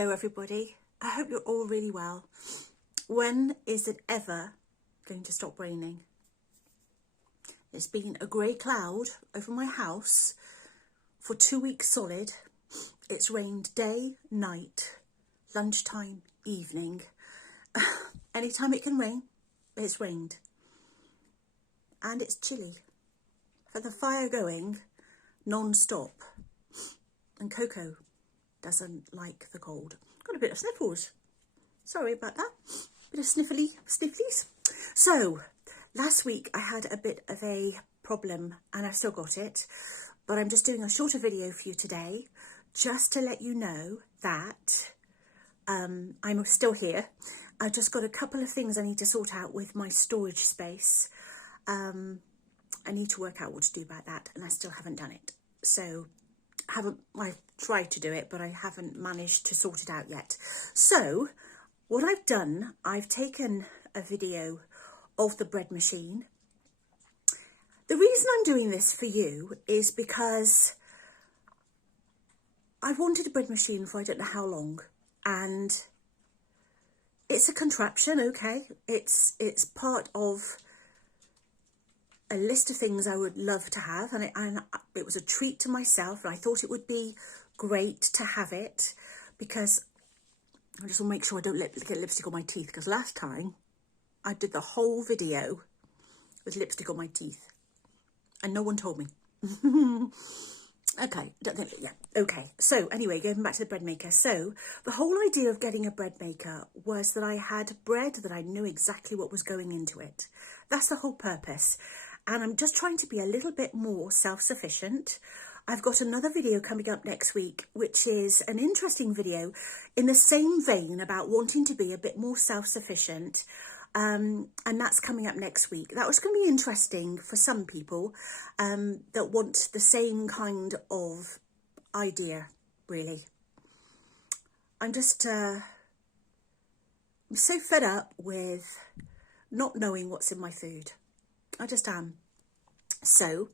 Hello everybody, I hope you're all really well. When is it ever going to stop raining? It's been a grey cloud over my house for 2 weeks solid. It's rained day, night, lunchtime, evening. Anytime it can rain, it's rained. And it's chilly. Got the fire going non-stop. And Coco doesn't like the cold. Got a bit of sniffles. Sorry about that. Bit of snifflies. So, last week I had a bit of a problem and I've still got it. But I'm just doing a shorter video for you today just to let you know that I'm still here. I've just got a couple of things I need to sort out with my storage space. I need to work out what to do about that and I still haven't done it. So, I've tried to do it, but I haven't managed to sort it out yet. So what I've done, I've taken a video of the bread machine. The reason I'm doing this for you is because I've wanted a bread machine for I don't know how long, and it's a contraption, okay? It's part of a list of things I would love to have, and it was a treat to myself, and I thought it would be great to have it because I just want to make sure I don't get lipstick on my teeth, because last time I did the whole video with lipstick on my teeth and no one told me. Okay, okay. So anyway, going back to the bread maker. So the whole idea of getting a bread maker was that I had bread that I knew exactly what was going into it. That's the whole purpose. And I'm just trying to be a little bit more self-sufficient. I've got another video coming up next week, which is an interesting video in the same vein about wanting to be a bit more self-sufficient. And that's coming up next week. That was going to be interesting for some people that want the same kind of idea, really. I'm just I'm so fed up with not knowing what's in my food. I just am. So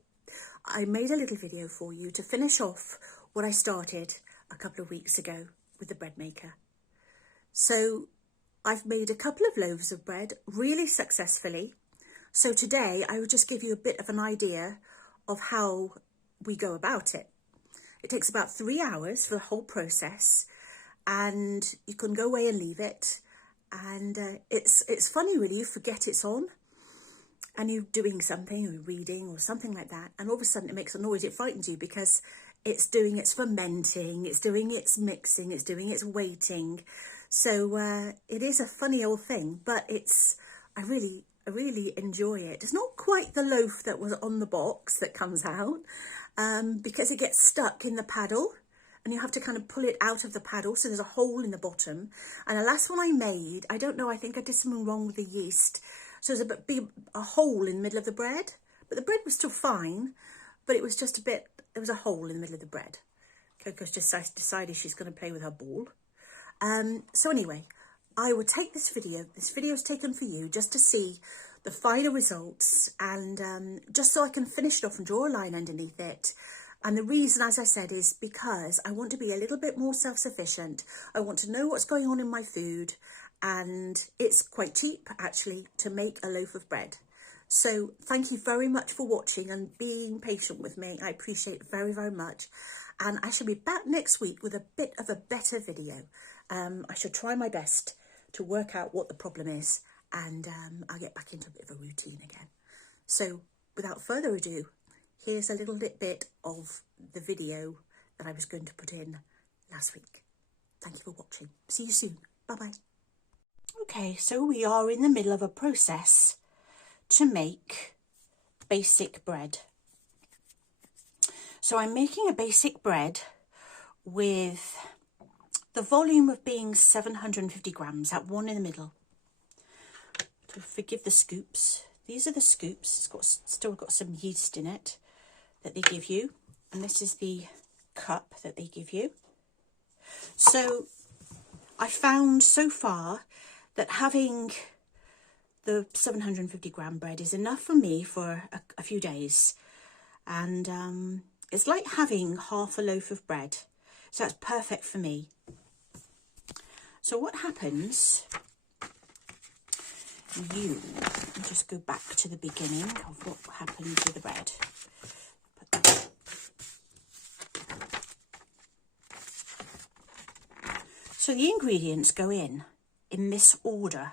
I made a little video for you to finish off what I started a couple of weeks ago with the bread maker. So I've made a couple of loaves of bread really successfully. So today I will just give you a bit of an idea of how we go about it. It takes about 3 hours for the whole process, and you can go away and leave it. And it's funny really, you forget it's on. And you're doing something, or reading, or something like that, and all of a sudden it makes a noise. It frightens you because it's doing its fermenting, it's doing its mixing, it's doing its waiting. So it is a funny old thing, but I really enjoy it. It's not quite the loaf that was on the box that comes out, because it gets stuck in the paddle, and you have to kind of pull it out of the paddle, so there's a hole in the bottom. And the last one I made, I don't know, I think I did something wrong with the yeast. So there's a hole in the middle of the bread, but the bread was still fine, but it was just there was a hole in the middle of the bread. Coco's just decided she's going to play with her ball. So anyway, I will take this video is taken for you just to see the final results, and just so I can finish it off and draw a line underneath it. And the reason, as I said, is because I want to be a little bit more self-sufficient. I want to know what's going on in my food. And it's quite cheap actually to make a loaf of bread. So thank you very much for watching and being patient with me. I appreciate it very, very much. And I shall be back next week with a bit of a better video. I shall try my best to work out what the problem is, and I'll get back into a bit of a routine again. So without further ado, here's a little bit of the video that I was going to put in last week. Thank you for watching. See you soon. Bye-bye. Okay, so we are in the middle of a process to make basic bread. So I'm making a basic bread with the volume of being 750 grams, that one in the middle. So forgive the scoops. These are the scoops. It's still got some yeast in it that they give you. And this is the cup that they give you. So I found so far that having the 750 gram bread is enough for me for a few days. And it's like having half a loaf of bread. So that's perfect for me. So what happens, let me just go back to the beginning of what happened with the bread. So the ingredients go in this order.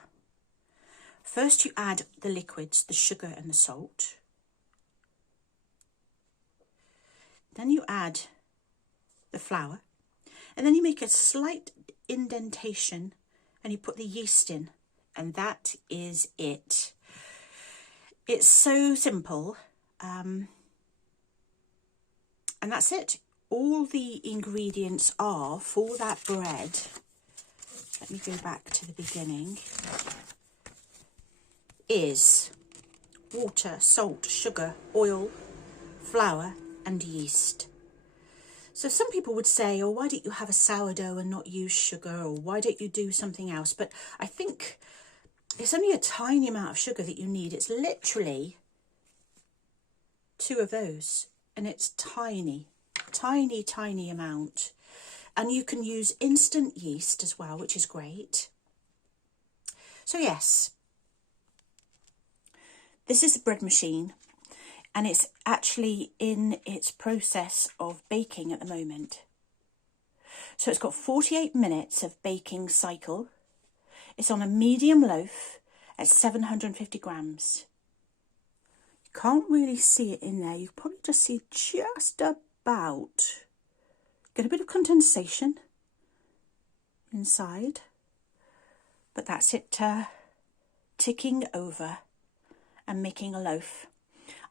First you add the liquids, the sugar and the salt. Then you add the flour. And then you make a slight indentation and you put the yeast in. And that is it. It's so simple. And that's it. All the ingredients are for that bread. Let me go back to the beginning. Is water, salt, sugar, oil, flour and yeast. So some people would say, oh, why don't you have a sourdough and not use sugar, or why don't you do something else? But I think it's only a tiny amount of sugar that you need. It's literally 2 of those, and it's tiny, tiny, tiny amount. And you can use instant yeast as well, which is great. So yes, this is the bread machine. And it's actually in its process of baking at the moment. So it's got 48 minutes of baking cycle. It's on a medium loaf at 750 grams. You can't really see it in there. You can probably just see just about. Get a bit of condensation inside. But that's it ticking over and making a loaf.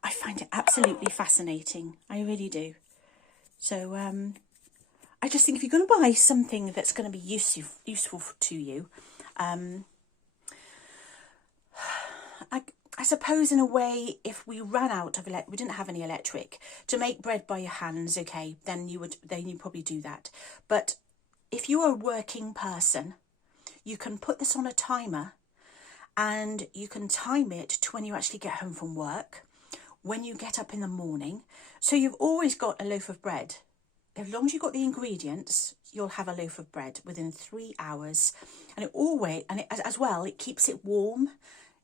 I find it absolutely fascinating. I really do. So I just think if you're going to buy something that's going to be useful to you, I suppose in a way, if we ran out of we didn't have any electric to make bread by your hands, okay, then you probably do that. But if you're a working person, you can put this on a timer and you can time it to when you actually get home from work, when you get up in the morning. So you've always got a loaf of bread. As long as you've got the ingredients, you'll have a loaf of bread within 3 hours. And it keeps it warm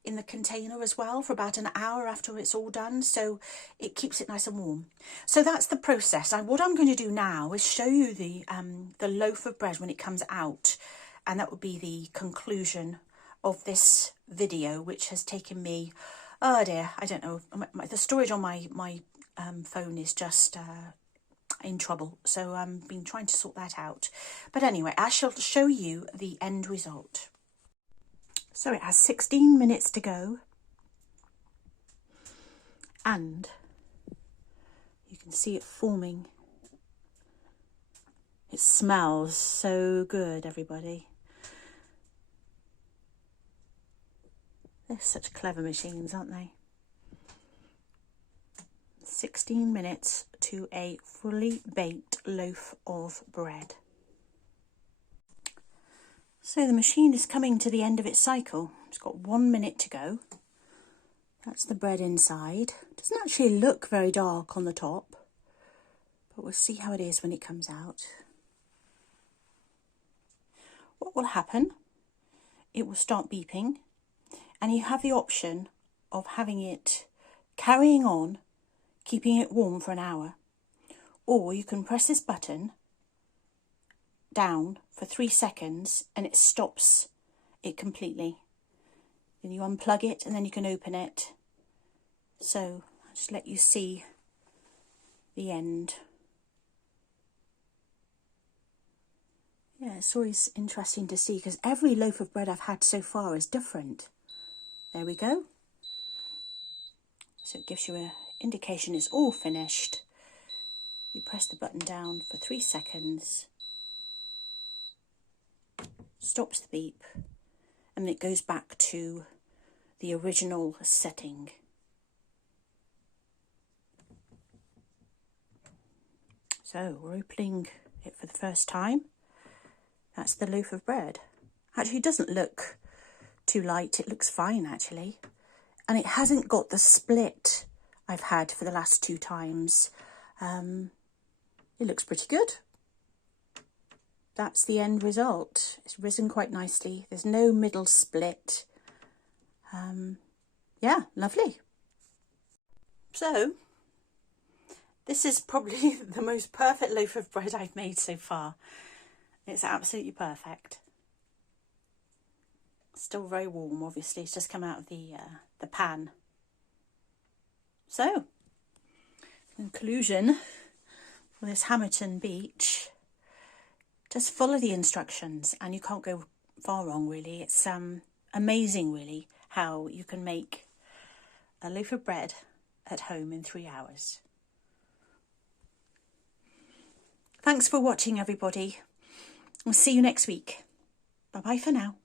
in the container as well for about an hour after it's all done. So it keeps it nice and warm. So that's the process. And what I'm going to do now is show you the loaf of bread when it comes out. And that will be the conclusion of this video, which has taken me, oh dear, I don't know. The storage on my phone is just in trouble. So I've been trying to sort that out. But anyway, I shall show you the end result. So it has 16 minutes to go. And you can see it forming. It smells so good, everybody. They're such clever machines, aren't they? 16 minutes to a fully baked loaf of bread. So the machine is coming to the end of its cycle. It's got 1 minute to go. That's the bread inside. It doesn't actually look very dark on the top, but we'll see how it is when it comes out. What will happen? It will start beeping, and you have the option of having it carrying on, keeping it warm for an hour, or you can press this button down for 3 seconds and it stops it completely. Then you unplug it and then you can open it. So I'll just let you see the end. Yeah, it's always interesting to see because every loaf of bread I've had so far is different. There we go. So it gives you an indication it's all finished. You press the button down for 3 seconds. Stops the beep, and it goes back to the original setting. So we're opening it for the first time. That's the loaf of bread. Actually, it doesn't look too light. It looks fine, actually. And it hasn't got the split I've had for the last 2 times. It looks pretty good. that's the end result. It's risen quite nicely. There's no middle split. Yeah, lovely. So, this is probably the most perfect loaf of bread I've made so far. It's absolutely perfect. Still very warm, obviously. It's just come out of the pan. So, conclusion for this Hamerton Beach. Just follow the instructions and you can't go far wrong, really. It's amazing, really, how you can make a loaf of bread at home in 3 hours. Thanks for watching, everybody. I'll see you next week. Bye-bye for now.